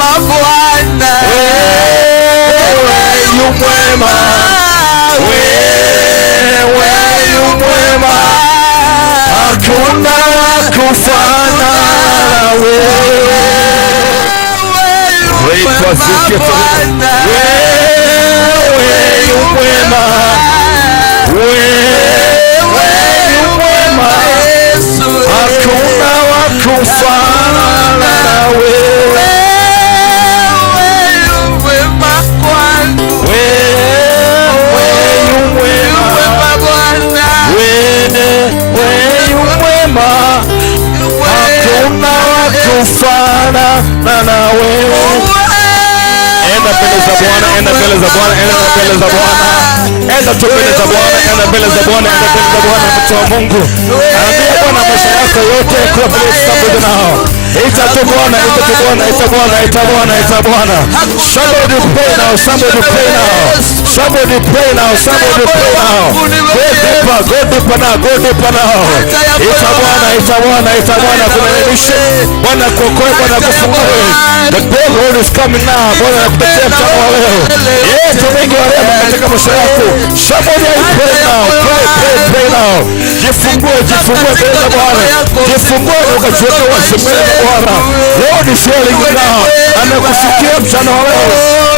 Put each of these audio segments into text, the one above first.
Bwana, wewe yu mwema, wewe yu mwema, hakuna kufana wewe. Wewe yu mwema, wewe yu mwema, hakuna kufana wewe. Na wewe enda mbele za Bwana, enda mbele za Bwana, enda mbele za Bwana, enda tu mbele za Bwana, enda mbele za Bwana, enda mbele za Bwana. Mtu wa Mungu, ambia Bwana maisha yako yote kwa vile sababu nao. Ita tu Bwana, ita tu Bwana, ita Bwana, ita Bwana, ita Bwana. Somebody pray now, somebody pray now, somebody pray now, somebody pray now. Go deeper, go deeper now, go deeper now. Ita Bwana, ita Bwana, ita Bwana. Kunanisha Bwana kuokoe, Bwana kufungue. The God is coming now. Bwana anakutetea mchana wa leo. Yesu mengi wa leo katika maisha yako. Somebody pray now, pray, pray, pray now. Jifungue, jifungue mbele za Bwana. Jifungue na ukajiweka wazi mbele za Bwana. Lord is healing you now. Anakusikia mchana wa leo.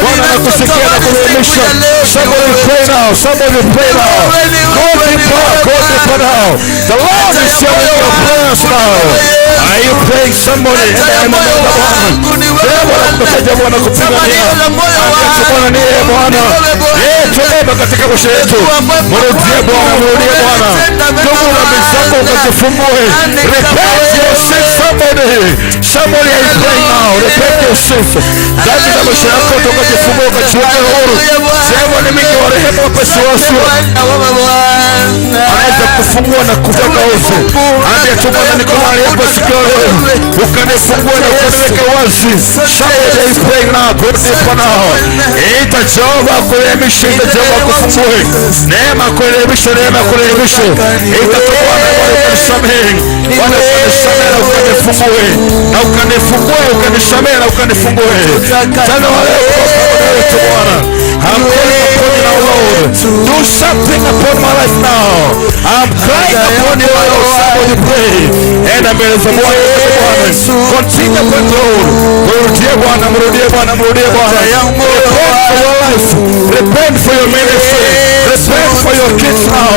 Bwana anakusikia na kuelimisha. Somebody pray now, somebody pray now. Go deeper, go deeper now. The Lord is hearing your prayers now. Are you praying somebody? Bwana kupigania. Bwana ni Bwana. Tuombe katika maisha yetu. Mrudie Bwana, mrudie Bwana. Tubu na mizako ukajifungue. Repent your sins, somebody. Somebody is praying now. Repent your sins. Dhambi za maisha yako ukajifungue, ukajiweke huru. Sema ni mingi wa rehema wapesi wasu. Anaweza kufungua na kuweka uzi. Ambia tu Bwana niko mahali hapa siku leo. Ukanifungua na ukaniweke wazi. Somebody is praying now. Go deeper now. Ita Jehova kuelimisha, ita Jehova kufungue. Neema kuelimisha, neema kuelimisha. Ita tu Bwana ukanisamehe. Bwana ukanisamehe na ukanifungue. Na ukanifungue, ukanisamehe na ukanifungue. Tena wale wetu Bwana. I'm calling upon you now, Lord. Do something upon my life now. I'm crying upon you, Lord. Somebody pray. Enda mbele za Bwana. Continue with Lord. Mrudie Bwana, mrudie Bwana, mrudie Bwana. Repent for your life. Repent for your ministry. Repent for your kids now.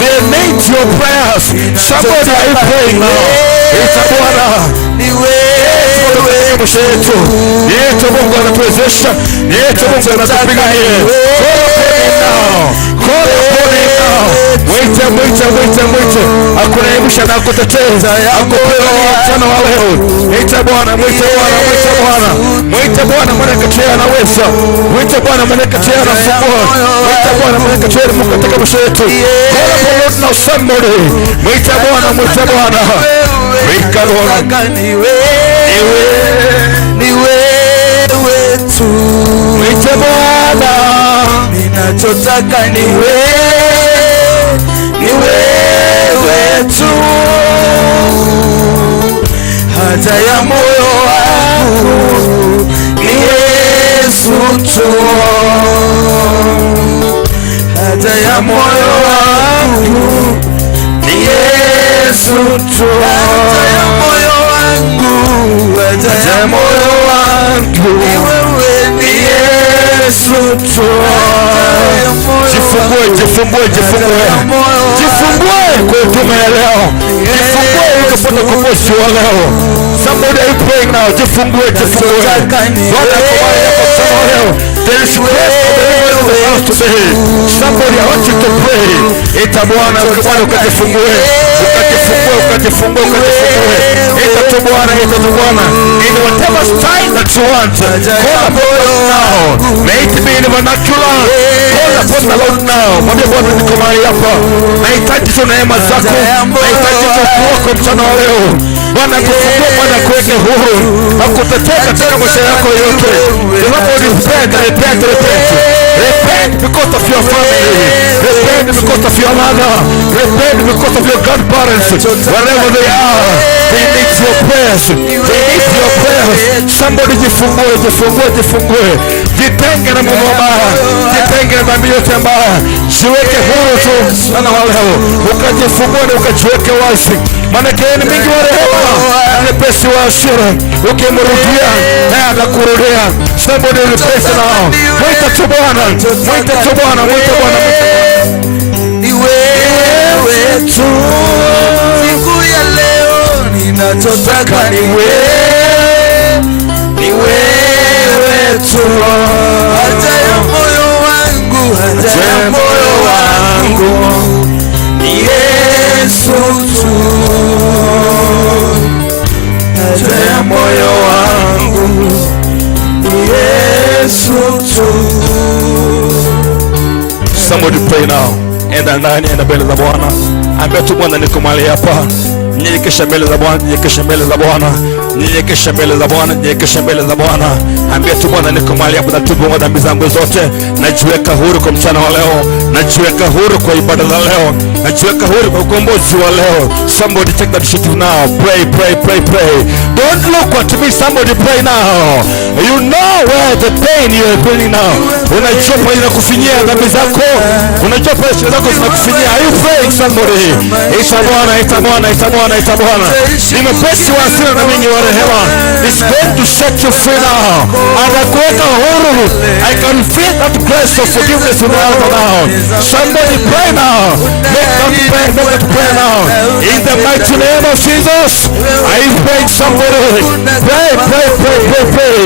They need your prayers. Somebody are you praying now? Ita Bwana. Yetu yetu Mungu anatuwezesha, yetu Mungu anatupigania. Call upon him now. Wait. Akunaemusha na kuteteza. Akupenda mchana wa leo. Ita Bwana, mwite Bwana, mwite Bwana. Mwite Bwana mwenye katia anaweza. Mwite Bwana mwenye katia anafungua. Mwite Bwana mwenye katia Mungu katika maisha yetu. Call upon Lord now somebody. Mwite Bwana, mwite Bwana. Mwite Bwana. Ni wewe tu. Mwite Bwana. Ninachotaka ni wewe tu. Haja ya moyo wangu ni Yesu tu. Haja ya moyo wangu ni Yesu tu. Haja ya moyo wangu, haja ya moyo wangu ni wewe, ni Yesu tu. Jifungue, jifungue, jifungue. Jifungue kwa huduma ya leo. Jifungue ukapata kuposhi wa leo. Somebody is praying now. Jifungue, jifungue. Bwana kwa yako kwa leo. There is grace for deliverance in the house today. Somebody, I want you to pray. Ita Bwana, ukajifungue. Ukajifungue, ukajifungue, ukajifungue. Ita tu Bwana, ita tu Bwana. In whatever style that you want. Call upon the Lord now. May it be in the vernacular. Call upon the Lord now. Mwambie Bwana niko mahali hapa. Nahitaji tu neema zako. Nahitaji tu kuokoa mchana wa leo. Bwana kufungue, Bwana kuweke huru. Akutetee katika maisha yako yote. Repent. Repent because of your family. Repent because of your mother. Repent because of your grandparents. Wherever they are, they need your prayers. They need your prayers. Somebody jifungue. Jitenge na mambo mabaya. Jitenge na dhambi yote mbaya. Jiweke huru tu sana leo. Ukajifungue na ukajiweke wazi. Maana ni mingi wa rehema. Mwepesi wa hasira. Ukimrudia naye atakurudia. Somebody repesi now. Mwita tu Bwana. Ni wewe tu. Siku ya leo ninachotaka ni wewe tu. Haja ya moyo wangu ni Yesu tu. Haja ya moyo wangu ni Yesu tu. Somebody pray now. Enda ndani, enda mbele za Bwana. Ambia tu Bwana, niko mahali hapa. Nyenyekesha mbele za Bwana. Ambia tu Bwana, niko mahali hapa, natubu dhambi zangu zote. Najiweka huru kwa mchana wa leo. Najiweka huru kwa ibada za leo. Najiweka huru kwa ukombozi wa leo. Somebody take that initiative now. Pray. Don't look at me. Somebody pray now. You know where the pain you are feeling now. Unajua pale inakufinyia dhambi zako. Unajua pale shida zako zinakufinyia. Are you praying somebody? Ita Bwana. Nimepesi wa hasira na mingi wa rehema. It's going to set you free now. Anakuweka huru. I can feel that grace of forgiveness in the heart now. Somebody pray now. Make that pray now. In the mighty name of Jesus. I pray somebody. Pray.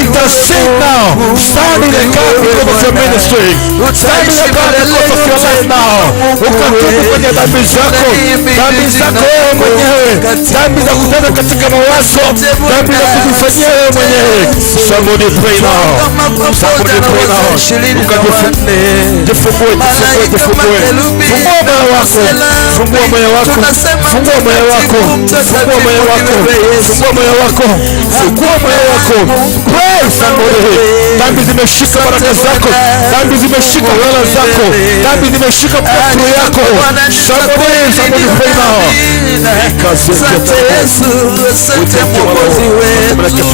Intercede now. Stand in the gap because of your ministry. Stand in the gap because of your life now. Ukatubu kwenye dhambi zako wewe mwenyewe. Dhambi za kutenda katika mawazo. Dhambi za kujifanyia wewe mwenyewe. Somebody pray now. Jifungue. Fungua moyo wako. Pray somebody. Dhambi zimeshika baraka zako. Dhambi zimeshika wala zako. Dhambi zimeshika mkono yako. Somebody pray now. Asante Yesu, asante Mwokozi wetu.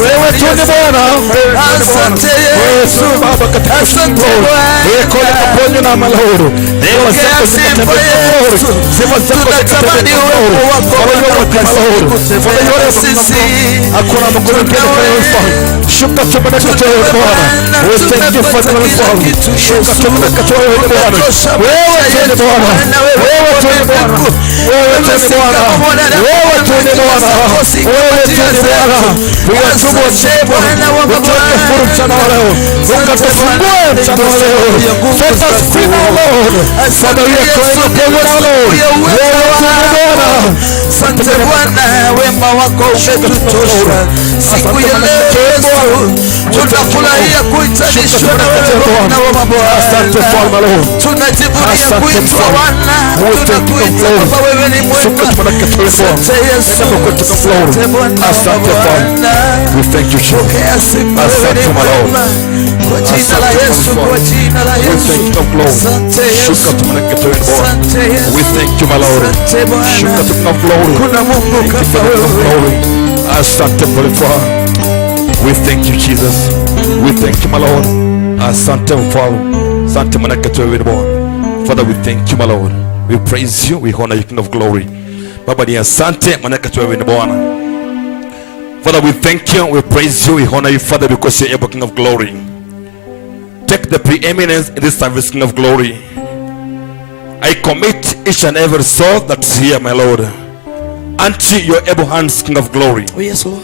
Wewe tu ni Bwana. Asante Yesu, asante Bwana. Tunatamani uwepo wako sisi. Hakuna Mungu mwingine kama wewe. Shuka tumekatoa wewe Bwana. Wewe ndiye mfalme wa ufalme. Shuka tumekatoa wewe Bwana. Wewe ndiye Bwana. Tunatubu Bwana wa mabwana. Mchana wa leo. Ukatufungue mchana wa leo. Set us free now Lord. Father, we are crying upon you now Lord. Asante Bwana, wema wako umetutosha. Siku ya leo tunafurahia kuitanishwa na wewe Bwana wa mabwana. Asante Bwana Lord. Tunajivunia kuitwa wana. Tunakuita kwamba wewe ni mwema. Asante Yesu. Asante Bwana. We thank you Jesus. Asante Lord. Kwa jina la Yesu, kwa jina la Yesu. Asante Yesu. We thank you my Lord. Kuna Mungu kama wewe. Asante Bwana. We thank you Jesus. We thank you my Lord. Asante Mfalme. Asante mwanakati wewe Bwana. Father, we thank you my Lord. We praise you. We honor you, King of glory. Baba ni asante mwanakati wewe Bwana. Father, we thank you. We praise you. We honor you, Father, because you're able, King of glory. Take the preeminence in this service, King of glory. I commit each and every soul that's here, my Lord, unto your able hands, King of glory. Oh, yes, Lord.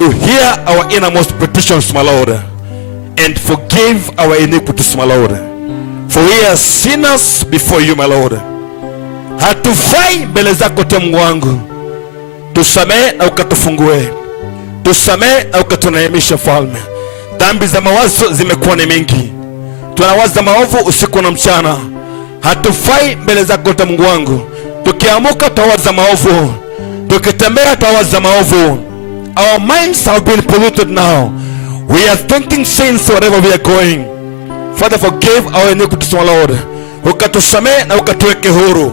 You hear our innermost petitions, my Lord, and forgive our iniquities, my Lord. For we are sinners before you, my Lord. Hatufai mbele zako Mungu wangu. Tusamehe na ukatufungue. Tusamehe na ukatuneemisha Mfalme. Dhambi za mawazo zimekuwa ni mingi. Tunawaza maovu usiku na mchana. Hatufai mbele zako Mungu wangu. Tukiamuka tawaza maovu. Tukitembea tawaza maovu. Our minds have been polluted now. We are thinking sins wherever we are going. Father, forgive our iniquities, my Lord. Ukatusamehe na ukatuweke huru.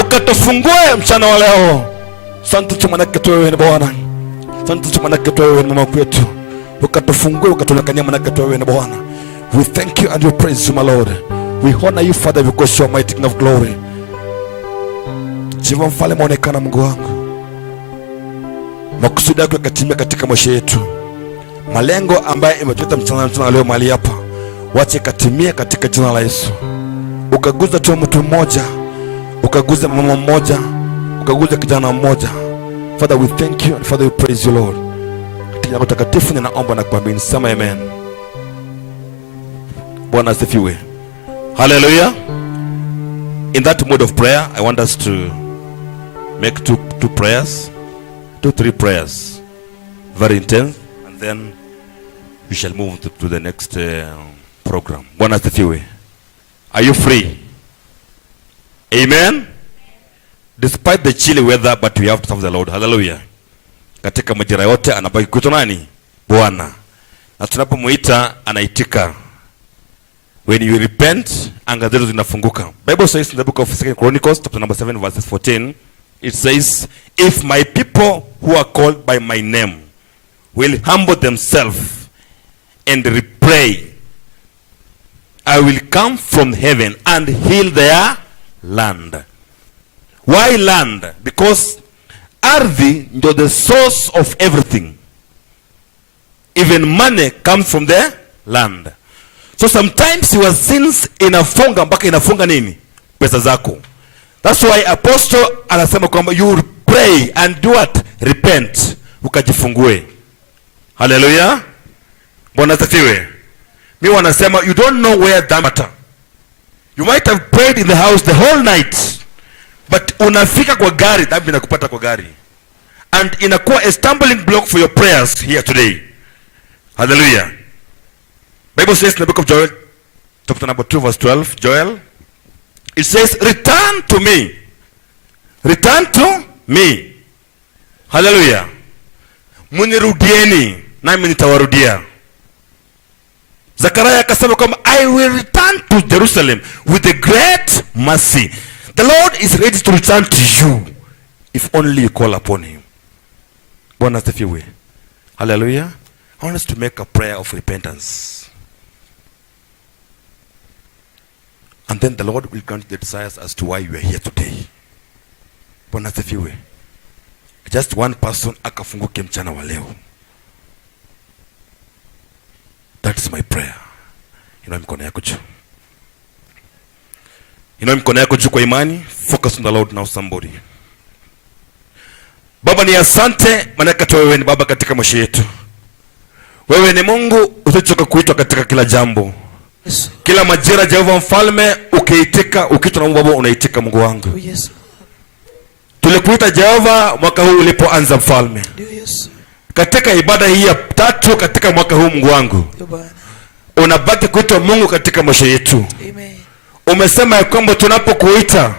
Ukatufungue mchana wa leo. Asante tu manake wewe ni Bwana. Asante tu manake wewe ni mama kwetu. Ukatufungue ukatulekania manake wewe ni Bwana. We thank you and we praise you, my Lord. We honor you, Father, because you are mighty King of glory. Jehova mfalme, onekana Mungu wangu. Makusudi yako yakatimia katika maisha yetu. Malengo ambayo imetuleta mchana leo mahali hapa, wache katimia katika jina la Yesu. Ukaguza tu mtu mmoja, ukaguza mama mmoja, ukaguza kijana mmoja. Father, we thank you and Father, we praise you, Lord. Katika utakatifu ninaomba na kuamini. Sema amen. Bwana asifiwe. Hallelujah. In that mode of prayer, I want us to make three prayers, very intense, and then we shall move to the next program. Bwana asifiwe. Are you free? Amen. Despite the chilly weather, but we have to serve the Lord. Hallelujah. Katika majira yote anabaki kuitwa nani? Bwana. Na tunapomuita anaitika. When you repent, anga zetu zinafunguka. Bible says in the book of 2 Chronicles, chapter number 7, verses 14, it says, if my people who are called by my name will humble themselves and pray, I will come from heaven and heal their land. Why land? Because ardhi ndio the source of everything. Even money comes from the land. So sometimes your sins inafunga mpaka inafunga nini? Pesa zako. That's why apostle anasema kwamba you pray and do what? Repent. Ukajifungue. Hallelujah. Bwana asifiwe. Mimi wanasema you don't know where that matter. You might have prayed in the house the whole night, but unafika kwa gari, dhambi inakupata kwa gari. And inakuwa a stumbling block for your prayers here today. Hallelujah. Bible says in the book of Joel, chapter number 2, verse 12, Joel, it says, return to me. Return to me. Hallelujah. Munirudieni, nami nitawarudia. Zechariah akasema kwamba I will return to Jerusalem with a great mercy. The Lord is ready to return to you if only you call upon him. Bwana asifiwe. Hallelujah. I want us to make a prayer of repentance. And then the Lord will grant the desires as to why you are here today. Bwana asifiwe. Just one person akafunguke mchana wa leo. That's my prayer. Inua mikono yako juu. Inua mikono yako juu kwa imani. Focus on the Lord now, somebody. Baba ni asante, maana wewe ni Baba katika maisha yetu. Wewe ni Mungu usichoka kuitwa katika kila jambo. Yes. Kila majira Jehova mfalme ukiitika, ukiitwa na Baba unaitika Mungu wangu. Yes. Tulikuita Jehova mwaka huu ulipoanza mfalme. Yes. Katika ibada hii ya 3 katika mwaka huu Mungu wangu. Unabaki kuitwa Mungu katika maisha yetu. Amen. Umesema ya kwamba tunapokuita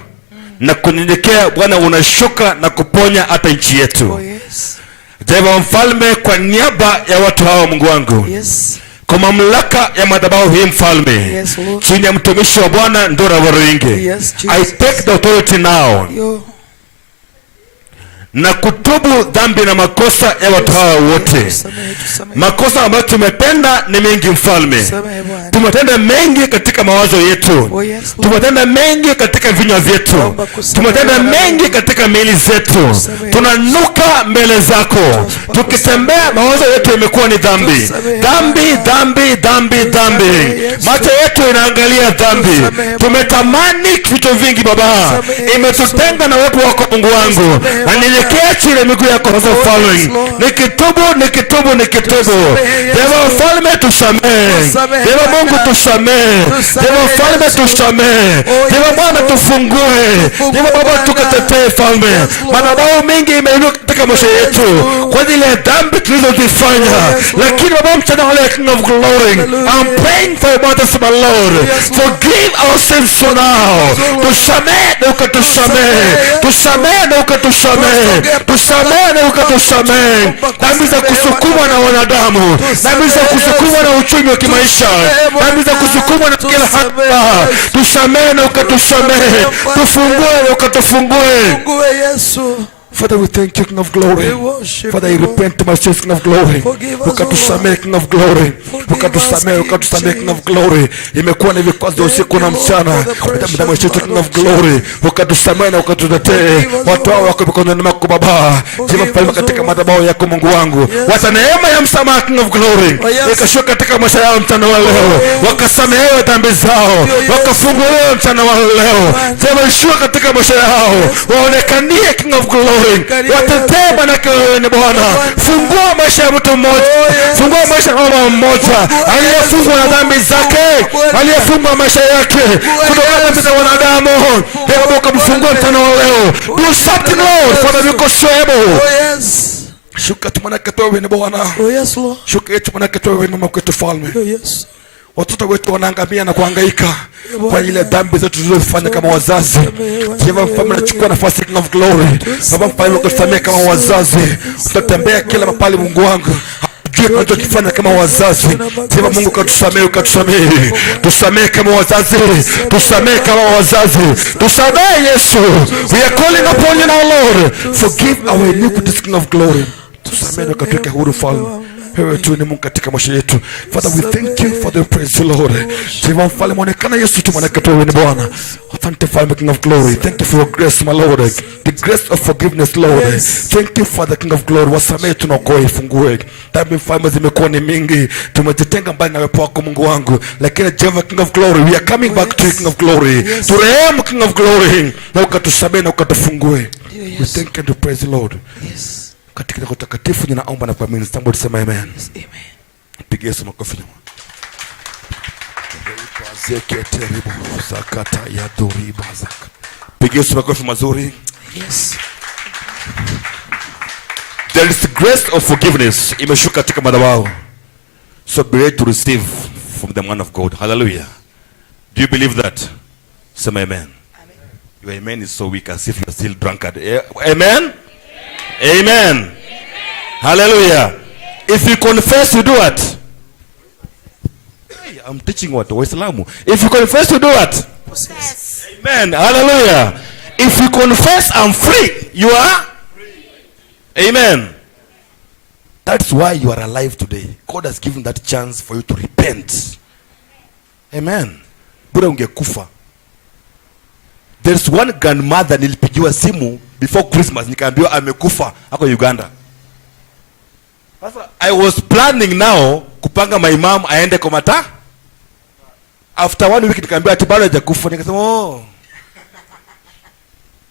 na kunyenyekea Bwana unashuka na kuponya hata nchi yetu. Oh, yes. Jehova mfalme kwa niaba ya watu hawa Mungu wangu. Yes. Kwa mamlaka ya madhabahu hii mfalme. Yes, chini ya mtumishi wa Bwana Ndora Waruinge. Yes, I take the authority now. Yo. Na kutubu dhambi na makosa ya watu hawa wote. Makosa ambayo tumetenda ni mengi mfalme. Tumetenda mengi katika mawazo yetu. Tumetenda mengi katika vinywa vyetu. Tumetenda mengi katika miili zetu. Tunanuka mbele zako. Tukitembea mawazo yetu imekuwa ni dhambi. Dhambi, dhambi, dhambi, dhambi. Macho yetu inaangalia dhambi. Tumetamani vitu vingi Baba. Imetutenga na watu wako Mungu wangu. Nyenyekea chini miguu yako sasa following. Nikitubu. Deva mfalme tusamehe. Deva Mungu tusamehe. Deva mfalme tusamehe. Deva Bwana tufungue. Deva Baba tukatetee mfalme. Madhabahu mengi imeinuka katika maisha yetu kwa ajili ya dhambi tulizozifanya. Lakini Baba mchana wa leo King of glory, I'm praying for your mothers, my Lord. Forgive our sins for now. Tusamehe na ukatusamehe. Tusamehe na ukatusamehe. Tusamehe na ukatusamehe. Dhambi za kusukuma na wanadamu. Dhambi za kusukuma na uchumi wa kimaisha. Dhambi za kusukuma na kila hata. Tusamehe na ukatusamehe. Tufungue na ukatufungue. Yesu. Father, we thank you, King of Glory. Father, I repent to my sins, King of Glory. Ukatusamehe, King of Glory. Ukatusamehe, King of Glory. Imekuwa ni vikwazo usiku na mchana. Damu yetu, King of Glory. Ukatusamehe na ukatutetee. Watu hao wako mikononi mwako Baba. Jema mfalme katika madhabahu yako Mungu wangu. Wacha neema ya msamaha, King of Glory, ikashuka katika maisha yao mchana wa leo. Wakasamehewe dhambi zao. Wakafunguliwa mchana wa leo. Jema ishuka katika maisha yao. Waonekanie, King of Glory. Watetee manake wewe ni Bwana. Fungua maisha ya mtu mmoja. Fungua maisha ya mama mmoja aliyefungwa na dhambi zake, aliyefungwa maisha yake kutokana na wanadamu. Hebu ukamfungua mchana wa leo. Do something, Lord, for the because you are able. Shuka tumanake wewe ni Bwana. Shuka yetu manake wewe ni Mungu wetu Mfalme. Watoto wetu wanaangamia na kuhangaika kwa ile dhambi zetu tulizofanya kama wazazi. Jema mfalme, nachukua nafasi, King of Glory. Baba mfalme, ukatusamehe kama wazazi. Tutatembea kila mahali Mungu wangu. Tunachokifanya kama wazazi. Jema Mungu, ukatusamehe. Tusamehe kama wazazi. Tusamehe kama wazazi. Tusamehe Yesu. We are calling upon you now, Lord. Forgive our iniquities, King of Glory. Tusamehe ukatuweke huru Mfalme. Wewe tu ni Mungu katika maisha yetu. Father, we thank you for the praise, Lord. Jema mfalme, muonekana Yesu tu manake wewe ni Bwana. Asante Mfalme, King of Glory. Thank you for your grace, my Lord. The grace of forgiveness, Lord. Thank you for the King of Glory. Wasamehe tunaokoe, ifungue. Dhambi Mfalme zimekuwa ni mingi. Tumejitenga mbali na uwepo wako Mungu wangu. Lakini Jehova, King of Glory, we are coming back to you, King of Glory. Turehemu, King of Glory. Na ukatusamehe na ukatufungue. We thank you and praise the Lord. Katika utakatifu ninaomba na kuamini. Somebody say amen. Yes, amen. Pigia Yesu makofi. Pigia Yesu makofi mazuri. Yes. There is the grace of forgiveness imeshuka katika madhabahu. So be ready to receive from the man of God. Hallelujah. Do you believe that? Say amen. Amen. Your amen is so weak as if you are still drunkard. Amen. Amen. Amen. Hallelujah. If you confess, you do what? Hey, I'm teaching what? Waislamu. If you confess, you do what? Possess. Amen. Hallelujah. If you confess, I'm free, you are free. Amen. That's why you are alive today. God has given that chance for you to repent. Amen. Bure ungekufa. There's one grandmother nilipigiwa simu before Christmas, nikaambiwa amekufa ako Uganda. I was planning now kupanga my mom aende kwa mata. After 1 week nikaambiwa ati bado hajakufa. Nikasema oh.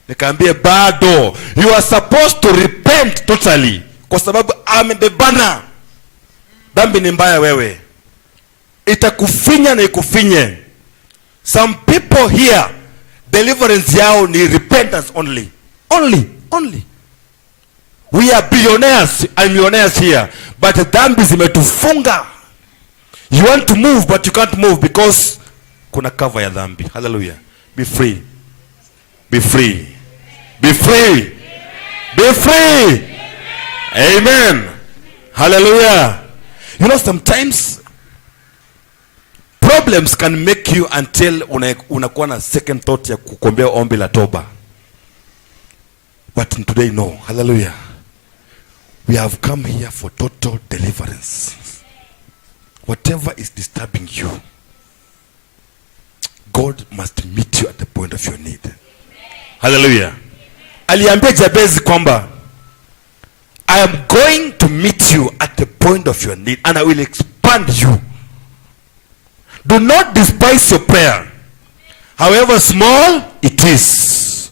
Nikaambia bado. You are supposed to repent totally. Kwa sababu amebebana. Dhambi ni mbaya wewe. Itakufinya na ikufinye. Some people here, deliverance yao ni repentance only. Only. We are billionaires and millionaires here, but dhambi zimetufunga. You want to move but you can't move because kuna cover ya dhambi. Hallelujah. Be free. Be free. Be free. Be free. Amen. Hallelujah. You know, sometimes problems can make you until unakuwa na second thought ya kukombea ombi la toba. But today, no. Hallelujah. We have come here for total deliverance. Whatever is disturbing you, God must meet you at the point of your need. Hallelujah. Aliambia Jabez kwamba, I am going to meet you at the point of your need and I will expand you. Do not despise your prayer, however small it is.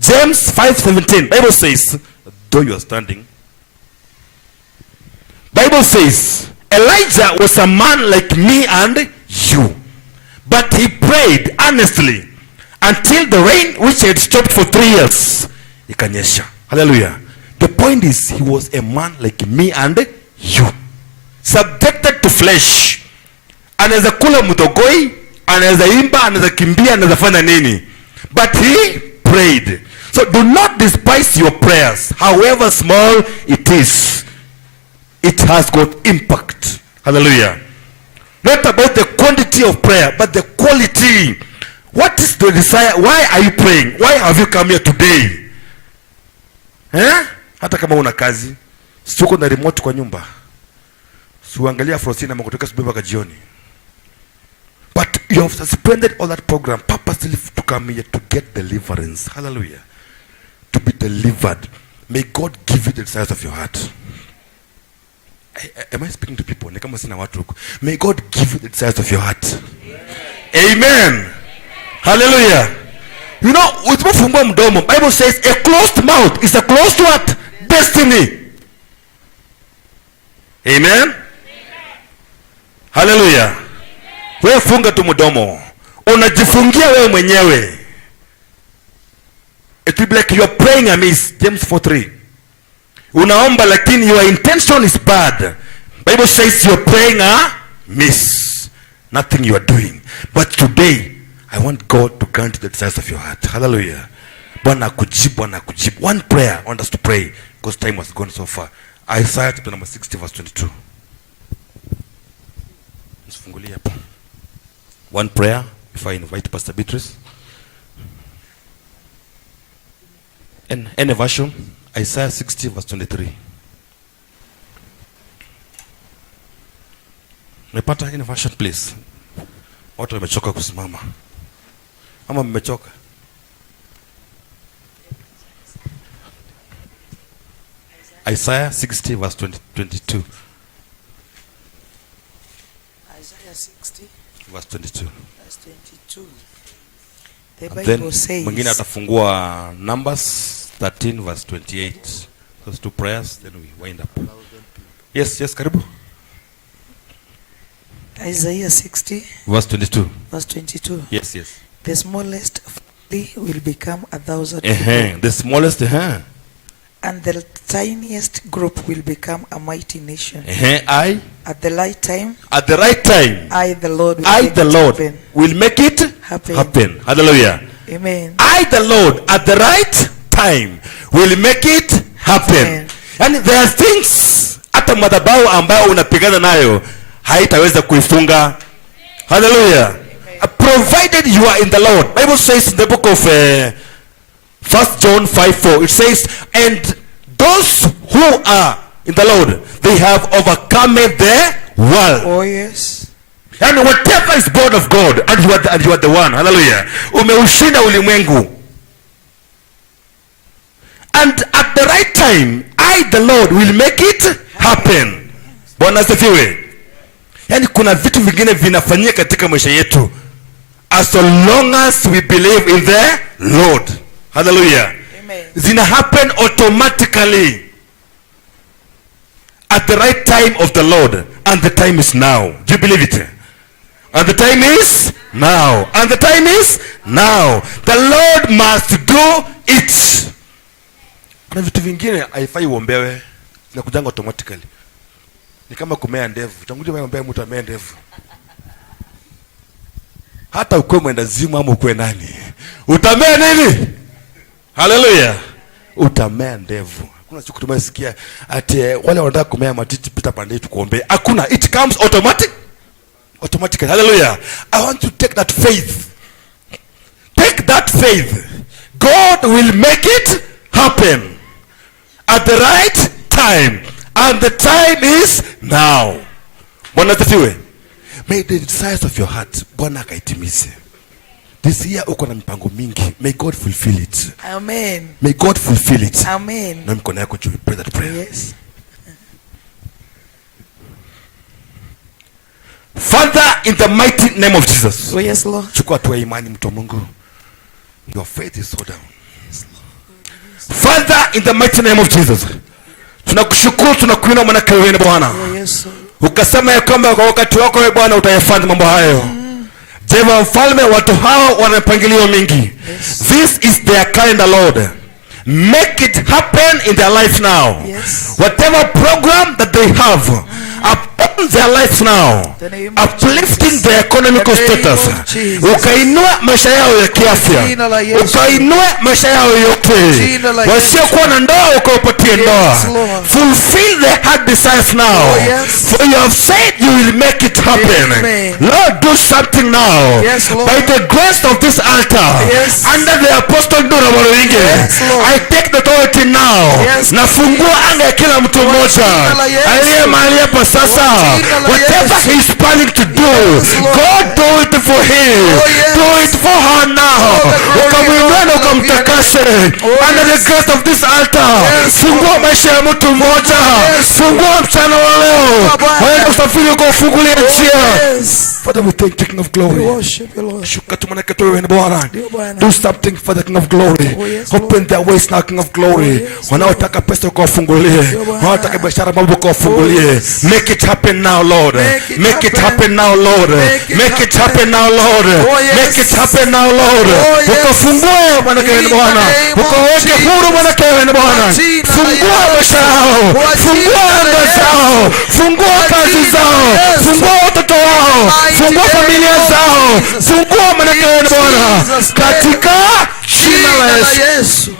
James 5:17, Bible says, though you are standing, Bible says, Elijah was a man like me and you, but he prayed earnestly until the rain which had stopped for 3 years ikanyesha. Hallelujah. The point is, he was a man like me and you, subjected to flesh. Anaweza kula mutogoi, anaweza imba, anaweza kimbia, anaweza fanya nini, but he prayed. So do not despise your prayers, however small it is. It has got impact. Hallelujah. Not about the quantity of prayer, but the quality. What is the desire? Why are you praying? Why have you come here today? Hata kama una kazi, si uko na remote kwa nyumba, si uangalia Frosina kutoka asubuhi mpaka jioni. But you have suspended all that program purposely to come here to get deliverance. Hallelujah. To be delivered. May God give you the desires of your heart. Am I speaking to people? May God give you the desires of your heart. Amen. Hallelujah. You know, the Bible says a closed mouth is a closed what? Destiny. Amen. Hallelujah. Wewe funga tu mdomo. Unajifungia wewe mwenyewe. It will be like you are praying amiss. James 4:3. Unaomba lakini your intention is bad. Bible says you are praying amiss. Nothing you are doing. But today I want God to grant the desires of your heart. Hallelujah. Bwana akujibu, Bwana akujibu. One prayer I want us to pray because time has gone so far. Isaiah chapter number 60 verse 22. Msifungulie hapo. One prayer before I invite Pastor Beatrice. And any version, Isaiah 60 verse 23. Mepata any version please. Watu wamechoka kusimama. Ama mmechoka? Isaiah 60 verse 22. Isaiah 60 verse 22. Verse 22. The Bible then says, mwingine atafungua Numbers 13 verse 28. Those two prayers, then we wind up. Yes, karibu. Isaiah 60 verse 22. Verse 22. Yes. The smallest family will become 1,000 people. The smallest, and the tiniest group will become a mighty nation. At the right time, I the Lord will make it happen. Hallelujah. Amen. I the Lord at the right time will make it happen. Amen. And there are things hata madhabahu ambayo unapigana nayo haitaweza kuifunga. Hallelujah. Provided you are in the Lord. Bible says in the book of 1 John 5:4, it says, and those who are in the Lord, they have overcome the world. Oh yes. And whatever is born of God, and you are the one. Hallelujah. Umeushinda ulimwengu. And at the right time, I the Lord will make it happen. Bwana asifiwe. Yani kuna vitu vingine vinafanyika katika maisha yetu as long as we believe in the Lord. Hallelujah. Amen. Zina happen automatically at the right time of the Lord, and the time is now. Do you believe it? And the time is now. And the time is now. The Lord must do it. Kuna vitu vingine haifai uombewe, zinakujanga automatically. Ni kama kumea ndevu. Utangulia uombe mtu amea ndevu. Hata ukwe mwenda zimu ama ukwe nani, utamea nini? Hallelujah. Utamea ndevu. Hakuna siku tumesikia ati wale wanataka kumea matiti pita pande tukuombe. Hakuna. It comes automatically. Hallelujah. I want to take that faith. Take that faith. God will make it happen at the right time, and the time is now. Bwana asifiwe. May the desires of your heart Bwana akaitimize. This year uko na mipango mingi. May God fulfill it. Amen. May God fulfill it. Amen. Na mkono yako juu, pray that prayer. Yes. Father, in the mighty name of Jesus. Oh yes, Lord. Chukua tu imani mtu wa Mungu. Your faith is so down. Yes, Lord. Father, in the mighty name of Jesus. Tunakushukuru, tunakuinua maana wewe ni Bwana. Oh yes, Lord. Ukasema ya kwamba kwa wakati wako wewe Bwana utayafanya mambo hayo. Jehova mfalme, watu hao wana mpangilio mingi. Yes. This is their calendar, Lord. Make it happen in their life now. Yes. Whatever program that they have upon their lives now, uplifting their economical status, ukainua maisha yao ya kiafya, ukainua maisha yao yote, wasiokuwa na ndoa ukaupatie ndoa, fulfill their heart desires now. Oh, yes. For you have said you will make it happen. Amen. Lord, do something now. Yes, Lord. By the grace of this altar, Yes. under the apostle Waruinge, Yes, Lord. I take the authority now. Yes. Nafungua anga ya kila mtu mmoja jina la Yesu. aliye mahali hapa sasa. Kwa jina la Whatever Yesu. he is planning to do, Yes, Lord. God do it for him. Oh, yes. Do it for her now. Oh, the glory Ukamwinua na of God. ukamtakase. Oh, Under the yes. grace of this altar. Yes, Fungua maisha ya mtu mmoja. Yes. Fungua mchana wa leo. Baba. Waende usafiri ukafungulia njia. Yes. Father, we thank you, King of We Glory. worship you, Lord. Shuka tumanake tuwe ni Bwana. Ndio Bwana. Do something for the King of Glory. Oh, yes, Open Lord. their ways now, King of Glory. Oh, yes, Wanaotaka pesa ukawafungulie. Bwana. Wanaotaka biashara mambo ukawafungulie. Oh, yes. Make it happen now, Lord. Make it happen now, Lord. Make it happen now, Lord. Oh, yes. Make it happen now, Lord. Oh, yes. Ukafungue manake In ni the Bwana. name of Ukaweke Jesus. huru manake ni Bwana. Kwa jina la Fungua Yesu. maisha yao. Kwa Fungua jina la anga Yesu. zao. Fungua Kwa kazi jina la zao. Yesu. Fungua watoto wao. Mighty Fungua name familia of zao. Jesus. Fungua manake ni Bwana. Jesus' name. Katika jina Jina la la Yesu. Yesu.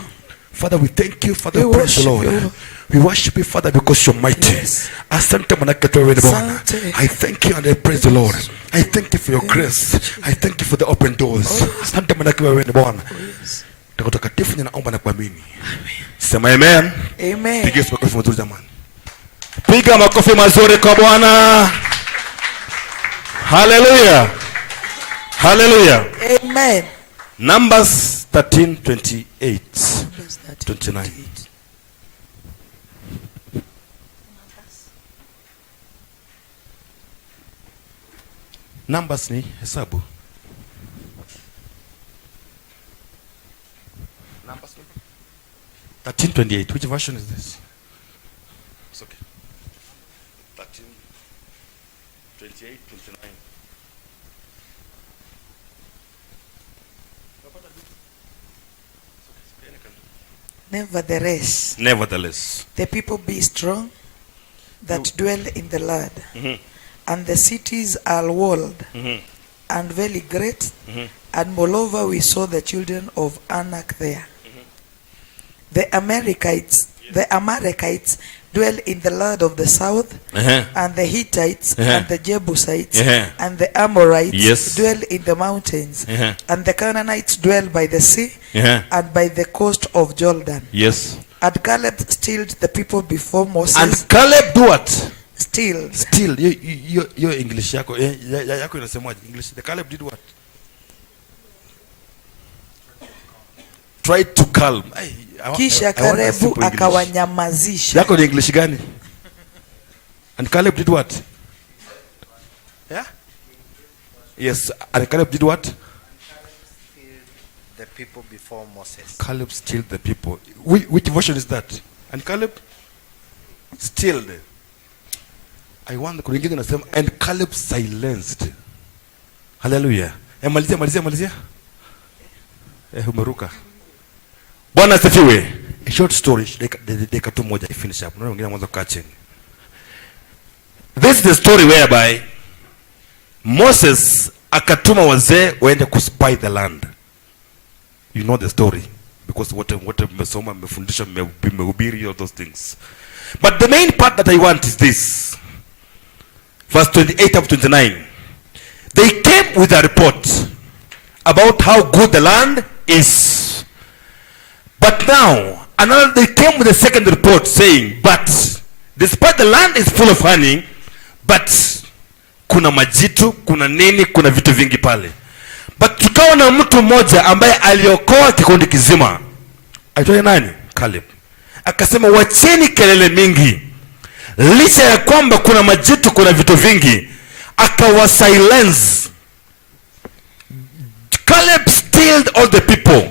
Father, we thank you, Father, We we praise the worship Lord. you. We worship you, Father, because you're mighty. Yes. Asante manake tuwe ni Bwana. Asante. I thank you and I praise the Lord. I thank you for your grace. I thank you for the open doors. Asante manake wewe ni Bwana. Tako takatifu ninaomba na kuamini. Sema amen. Amen. Piga makofi mazuri jamani. Piga makofi mazuri kwa Bwana. Hallelujah. Hallelujah. Amen. Numbers 13:28. 29. Numbers ni hesabu. Numbers 13:28. Which version is this? It's okay. 13:28, 29. Nevertheless, the people be strong that dwell in the land, and the cities are walled, and very great, and moreover we saw the children of Anak there. The Amalekites dwell in the land of the south, and the Hittites and the Jebusites and the Amorites dwell in the mountains, and the Canaanites dwell by the sea and by the coast of Jordan. Yes. And Caleb stilled the people before Moses. And Caleb do what? Still. Your English yako yako inasemaje? English. The Caleb did what? Tried to calm. Kisha Kalebu akawanyamazisha. Yako ni English gani? And Caleb did what? Yeah? Yes, and Caleb did what? The people before Moses. Caleb stilled the people. Which version is that? And Caleb stilled. I want the Kuringine nasema and Caleb silenced. Hallelujah. Malizia. Umeruka. Bwana asifiwe. A short story, dakika tu moja I finish up. Wengine mwanzo kaa chini. This is the story whereby Moses akatuma wazee waende kuspy the land. You know the story because what mmesoma, mmefundisha, mmehubiri all those things. But the main part that I want is this. Verse 28 up to 29. They came with a report about how good the land is. But now, they came with a second report saying, but despite the land is full of honey, but kuna majitu, kuna nini, kuna vitu vingi pale. But tukawa na mtu mmoja ambaye aliokoa kikundi kizima. Aitwaye nani? Caleb. Akasema wacheni kelele mingi. Licha ya kwamba kuna majitu, kuna vitu vingi, akawa silence. Caleb stilled all the people.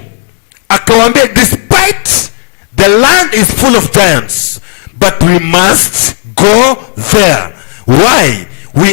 Akawaambia despite the land is full of giants, but we must go there. Why?